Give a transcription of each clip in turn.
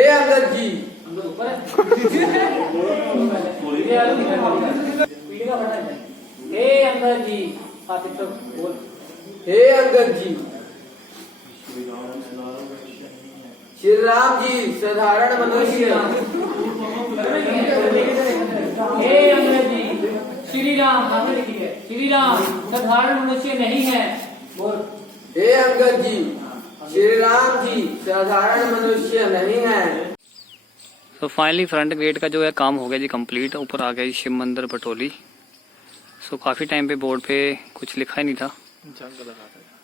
हे अंगद जी। अंगद ऊपर है। हे अंगद जी। आतिफ तो बोल। हे अंगद जी। श्री राम जी साधारण मनुष्य। हे अंगद जी। श्री राम आगे लिखिए। श्री राम साधारण मनुष्य नहीं है। बोल। हे अंगद जी। श्री राम जी साधारण मनुष्य नहीं है। तो फाइनली फ्रंट गेट का जो है काम हो गया जी कंप्लीट। ऊपर आ गया जी शिव मंदिर पटोली। सो काफ़ी टाइम पे बोर्ड पे कुछ लिखा ही नहीं था,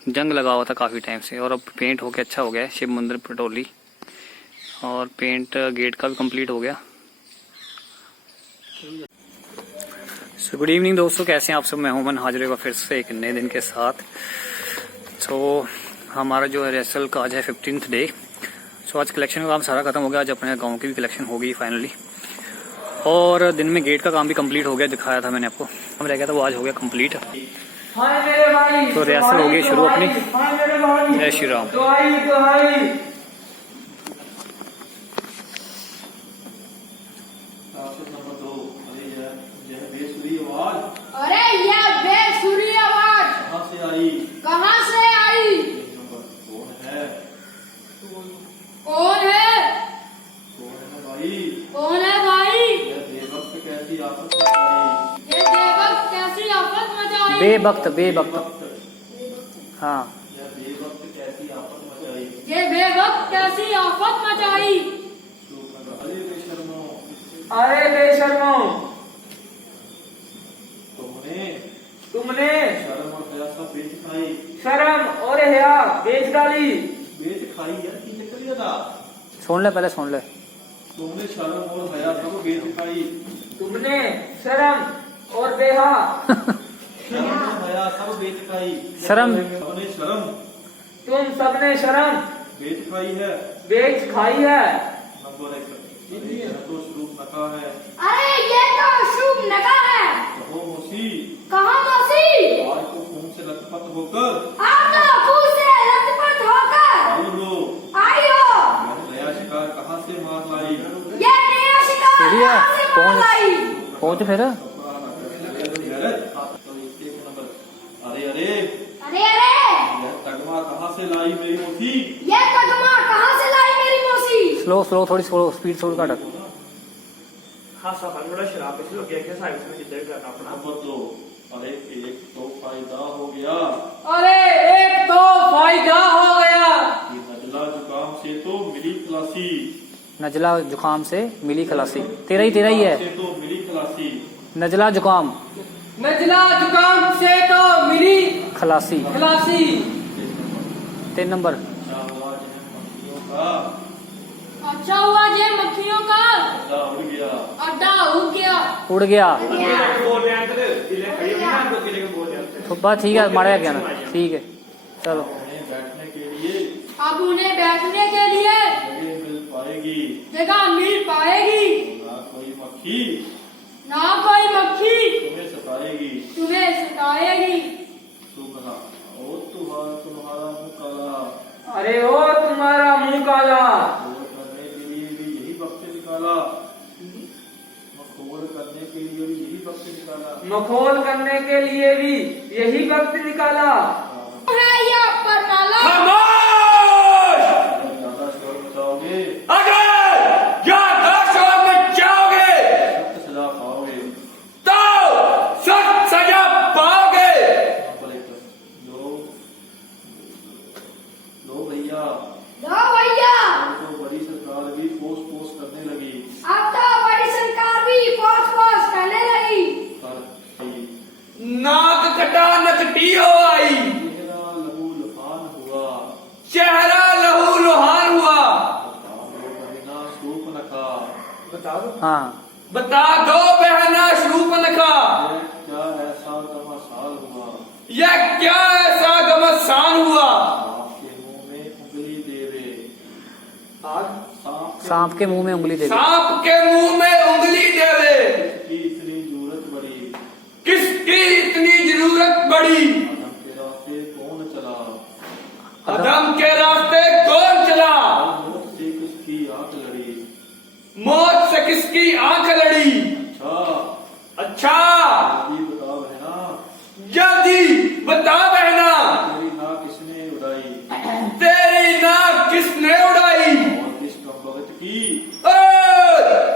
जंग लगा हुआ था काफ़ी टाइम से, और अब पेंट होके अच्छा हो गया है शिव मंदिर पटोली। और पेंट गेट का भी कंप्लीट हो गया। सो गुड इवनिंग दोस्तों, कैसे हैं आप सब। मैं हूं मन हाजिर हुआ फिर से एक नए दिन के साथ। सो हमारा जो है रिहर्सल का आज है 15th डे। सो आज कलेक्शन का काम सारा खत्म हो गया। आज अपने गांव की भी कलेक्शन हो गई फाइनली, और दिन में गेट का काम भी कंप्लीट हो गया, दिखाया था मैंने आपको। हम रह गया था वो आज हो गया कंप्लीट। तो रिहर्सल हो गई शुरू अपनी। जय श्री राम। अरे यह बेसुरी आवाज कहाँ से आई? कौन है? कौन है भाई? ये देवक्त कैसी आफत मचाई? बेवक्त हाँ। ये बेवक्त कैसी आफत मचाई? अरे बेशर्मो, तुमने शर्म और हया बेच डाली। सुन ले पहले, सुन ले। तुमने शर्म और हया सब बेच खाई। तुमने शर्म और बेहा हया सब बेच खाई। शर्म तुम सबने शर्म बेच खाई है। नंबर 1 तो शुभ नका है। अरे ये तो शुभ नगा है। कहो मौसी, कहाँ मौसी? आज तो खून से लथपथ होकर आई हो। नया शिकार कहाँ से मार लाई? ये नया शिकार तेरी है? कहाँ से मार लाई? पहुंच फिर। अरे अरे यह तगमा कहाँ से लाई मेरी मौसी? ये तगमा कहाँ से लाई मेरी मौसी? स्लो थोड़ी स्पीड थोड़ी घट। नंबर 2, अरे एक तो फायदा हो गया। अरे एक तो फायदा हो गया। कि नजला जुकाम से तो मिली खलासी। नजला जुकाम से मिली खलासी। तेरा ही है। से तो मिली खलासी। नजला जुकाम से तो मिली खलासी। खलासी। 3 नंबर। अच्छा हुआ जे मक्खियों का अच्छा हुआ जे मक्खियों का अड्डा उड़ उड़ गया। गया। तो बस ठीक है, मारा गया ना। ठीक है चलो। बैठने के लिए अब उन्हें बैठने के लिए जगह मिल पाएगी। ना कोई मक्खी तुम्हें सताएगी। तुम्हारा मुँह काला। अरे ओ तुम्हारा मुंह काला। करने के लिए भी यही वक्त निकाला। मखौल करने के लिए भी यही वक्त निकाला। है या परनाला? ज्यादा शोर मचाओगे सख्त सजा पाओगे। लो भैया, दो भैया, तो बड़ी सरकार भी पोस करने लगी। अब तो बड़ी सरकार भी पोस करने लगी। नाक कटा नकटी हो आई। चेहरा लहू लुहान हुआ। हाँ। बता दो बहना शरूप नखा। यह क्या ऐसा घमसान हुआ? सांप के मुंह में उंगली दे। सांप के मुंह में उंगली देवे। किसकी इतनी जरूरत पड़ी? अदम के रास्ते कौन चला? मौत से किसकी आंख लड़ी? अच्छा जल्दी बता बहना, जल्दी बता बहना, तेरी नाक किसने उड़ाई तेरी नाक किसने उड़ाई? और किस कम वक्त की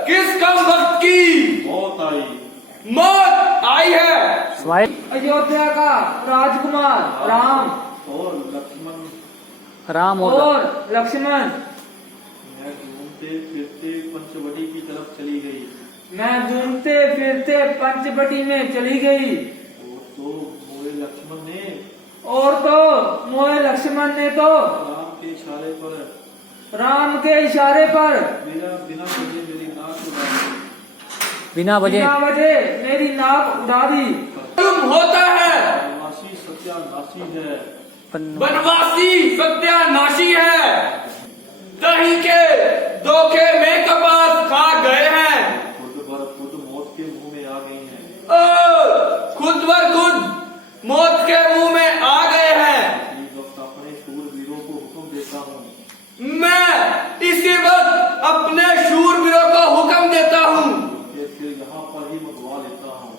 किस कम वक्त की मौत आई? मौत आई है? स्माइल। अयोध्या का राजकुमार राम और लक्ष्मण राम और और लक्ष्मण मैं घूमते फिरते पंचवटी की तरफ चली गई मैं घूमते फिरते पंचवटी में चली गई और तो मोए लक्ष्मण ने और तो मोए लक्ष्मण ने तो राम के इशारे पर राम के इशारे पर मेरा बिना वजह मेरी नाक उड़ाई। बिना वजह बिना वजह मेरी नाक उड़ा दी। तुम होता है बनवासी सत्यानाशी है, बनवासी सत्यानाशी है, दही के धोखे में कपास खा गए हैं, खुद बर खुद मौत के मुंह में आ गई हैं। खुद बर खुद मौत के मुंह में आ गए हैं। इस वक्त अपने शूरवीरों को हुक्म देता हूँ, मैं इसी वक्त अपने शूरवीरों को हुक्म देता हूँ, कि फिर यहाँ पर ही मंगवा लेता हूँ।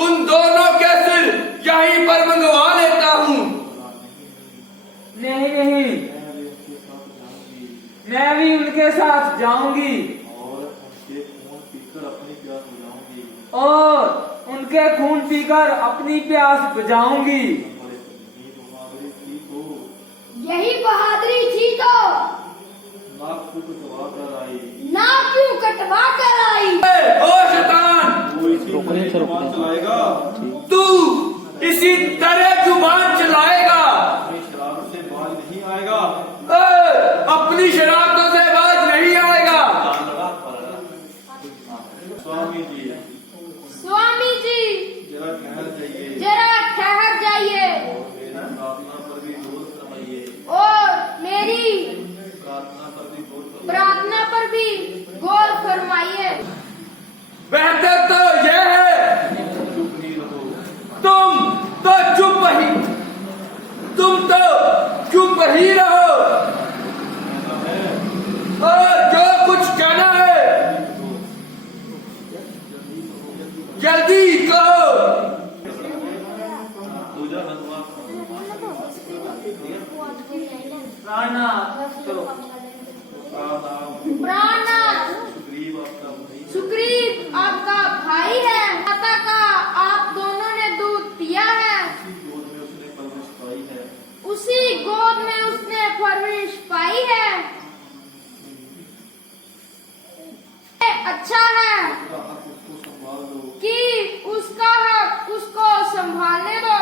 उन दोनों के सिर यहीं पर मंगवा लेता हूँ। नहीं नहीं मैं भी उनके साथ जाऊंगी मैं भी उनके साथ जाऊंगी और उनके खून पीकर अपनी प्यास बुझाऊंगी। और उनके खून पीकर अपनी प्यास बुझाऊंगी। बड़े बहादुरी थी तो यही बहादुरी थी तो नाक को कटवा कर आई, नाक क्यों कटवा कर आई? ओ शैतान, वो इसी तरह जुबान चलाएगा, तू इसी तरह जुबान चलाएगा, अपनी शरारत से बाज नहीं आएगा। अपनी शरारतों से बाज नहीं आएगा। स्वामी जी स्वामी जी जरा ठहर जाइए जरा ठहर जाइए और मेरी प्रार्थना पर भी गौर फरमाइए, और मेरी प्रार्थना पर भी गौर फरमाइए। प्रार्थना पर भी गौर फरमाइए। बेहतर तो यह है चुप ही रहो, तुम तो चुप ही रहो, और जो कुछ कहना है जल्दी कहो। पूजा हनुमान प्राणात करो। प्राणनाथ सुग्रीव आपका भाई, सुग्रीव आपका भाई है। माता का आप दोनों ने दूध पिया है, उसी गोद में उसने परवरिश पाई उसी गोद में उसने परवरिश पाई है। है। अच्छा है उसका हक उसको संभाल दो, कि उसका हक उसको संभालने दो,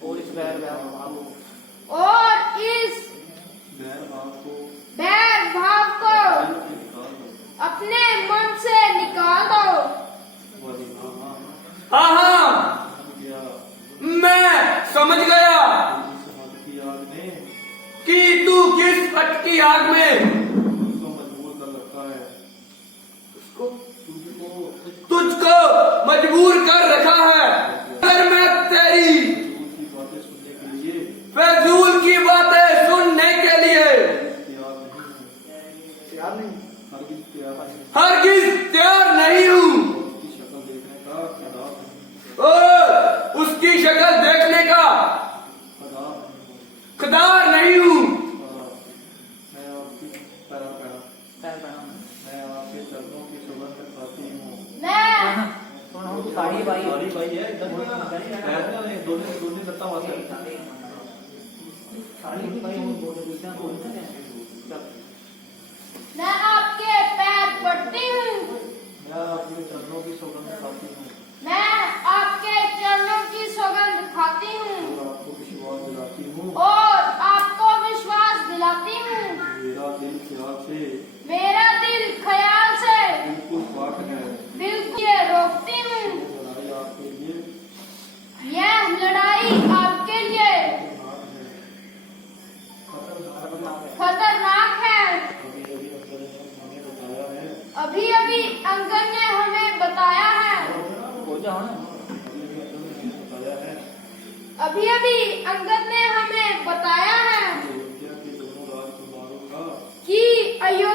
और इस बैर भाव को और इस बैर भाव को बैर भाव को निकाल दो। अपने मन से निकाल दो। वाली हाँ हाँ हाँ, गया मैं समझ गया समाज की आग ने कि तू किस फटकी आग में उसको मजबूर कर रखा है, तुझको मजबूर कर रखा है। अगर मैं तेरी फजूल की बातें सुनने के लिए फजूल की बातें सुनने के लिए हरगिज तैयार नहीं हरगिज तैयार नहीं हूँ, उसकी शक्ल देखने का खदाब नहीं, और उसकी शक्ल देखने का खदाब नहीं। खदार नहीं हूँ। मैं आपकी मैं आपके चरणों की सुगंध खाती हूँ। मैं साड़ी भाई सारी भाई है दोनों दोनों दत्ता वाला मैं आपके पैर पड़ती हूँ, मैं आपके चरणों की सुगंध खाती हूँ मैं आपके चरणों की सौगंध खाती हूँ और आपको विश्वास दिलाती हूँ। और आपको विश्वास दिलाती हूँ। मेरा दिल ख्याल से मेरा दिल ख्याल से बिल्कुल पाक है। बिल्कुल ये रोकती हूँ। लड़ाई आपके लिए यह लड़ाई आपके लिए खतरनाक है। अभी अभी अंकल ने हमें बताया है। अभी अभी अंगद ने हमें बताया है अयोध्या के दोनों राजकुमारों का कि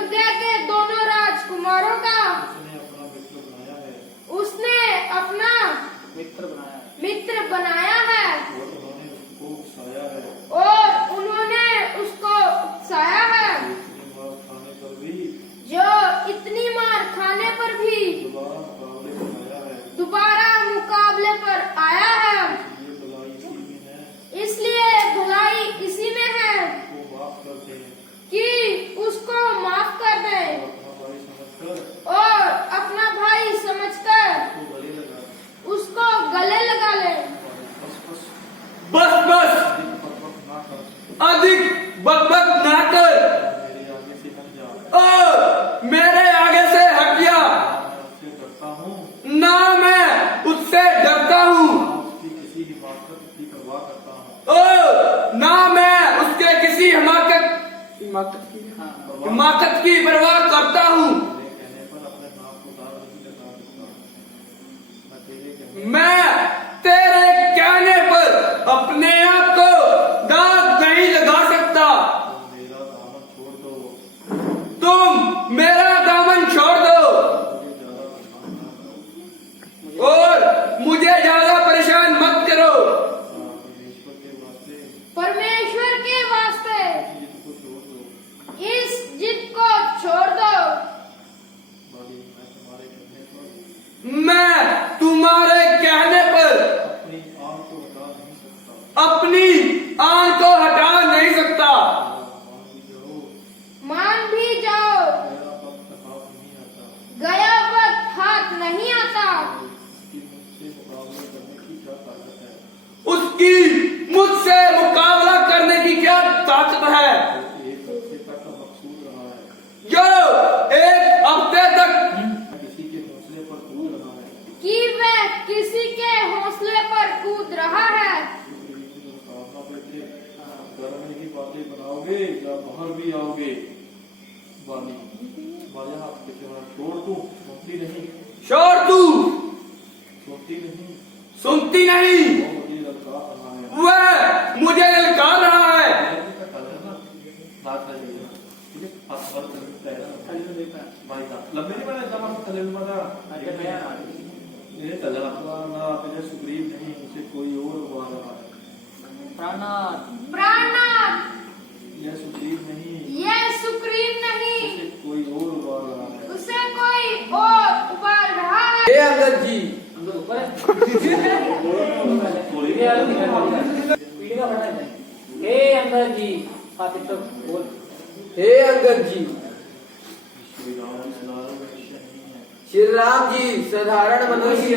अयोध्या के दोनों राजकुमारों का उसने अपना मित्र बनाया है। उसने अपना मित्र बनाया है और उन्होंने उसको उकसाया है। और उन्होंने उसको उकसाया है जो इतनी मार खाने पर भी जो इतनी मार खाने पर भी दोबारा मुकाबले पर आया है। दोबारा मुकाबले पर आया है। इसलिए भलाई इसी में है को माफ कर दे कि उसको माफ कर दे और अपना भाई समझकर और अपना भाई समझकर उसको गले लगा ले। बस बस अधिक बकबक ना कर मेरे आगे से हट जा। और मेरे आगे से हट जा। मैं उससे डरता हूँ ना मैं उससे डरता हूँ उसकी किसी हिमाकत की परवाह करता हूँ। और ना मैं उसके किसी हिमाकत की परवाह करता हूँ। मेरे कहने पर अपने नाम को दाग नहीं लगा सकता। मैं तेरे कहने पर अपने आप को दाग नहीं लगा सकता। मेरा दामन छोड़ दो। तुम मेरा दामन छोड़ दो मुझे ज्यादा परेशान मत करो। और मुझे ज्यादा परेशान मत करो। परमेश्वर के वास्ते जिसको छोड़ दो इस जिद को छोड़ दो। बाली, मैं तुम्हारे कहने पर अपनी आंख को हटा नहीं सकता। मान भी जाओ गया वक्त हाथ नहीं आता। उसकी मुझसे मुकाबला करने की क्या ताकत है जो एक हफ्ते तक किसी के हौसले पर कूद रहा है कि वह किसी के हौसले पर कूद रहा है। घर में ही बातें बनाओगे या बाहर भी आओगे। बाली, बाले हाथ के छोड़ तू सुनती नहीं। छोड़ तू सुनती नहीं। सुनती नहीं। वो मुझे ललकार रहा है। वह मुझे ललकार रहा है। लंबे नहीं बने जमा थले में बना ये तला ना तेरे सुग्रीव नहीं उसे कोई और हुआ रहा है। प्राणनाथ यह सुग्रीव नहीं यह सुग्रीव नहीं उसे कोई और हुआ रहा है। उसे कोई और उबाल रहा है। हे अंगद जी हे अंगद जी आप तो बोल हे अंगद जी श्री राम जी साधारण मनुष्य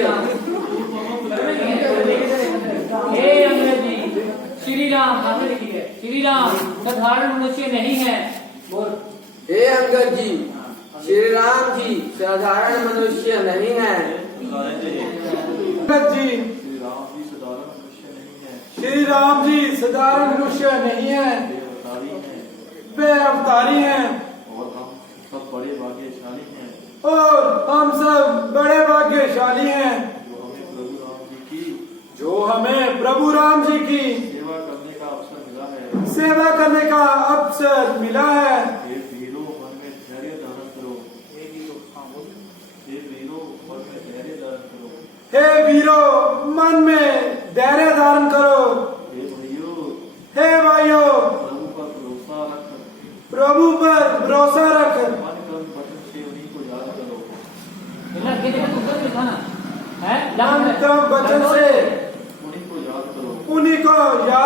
हे अंगद जी श्री राम आगे लिखिए श्री राम साधारण मनुष्य नहीं है बोल हे अंगद जी श्री राम जी साधारण मनुष्य नहीं है। अंगद जी श्री राम जी साधारण मनुष्य नहीं है वे अवतारी हैं और हम सब बड़े भाग्यशाली हैं और हम सब बड़े भाग्यशाली हैं जो हमें प्रभु राम जी की सेवा करने का अवसर मिला है। सेवा करने का अवसर मिला है। हे वीरों मन में धैर्य धारण करो। हे वीरों मन में धैर्य धारण करो। हे वीरों मन में धैर्य धारण करो। हे भाइयों हे भाइयों प्रभु पर भरोसा रख। प्रभु पर भरोसा रख। मन कर्म वचन से उन्हीं को याद करो। इतना कितने पुस्तक लिखा ना है मन कर्म वचन से उन्हीं को याद करो। उन्हीं को याद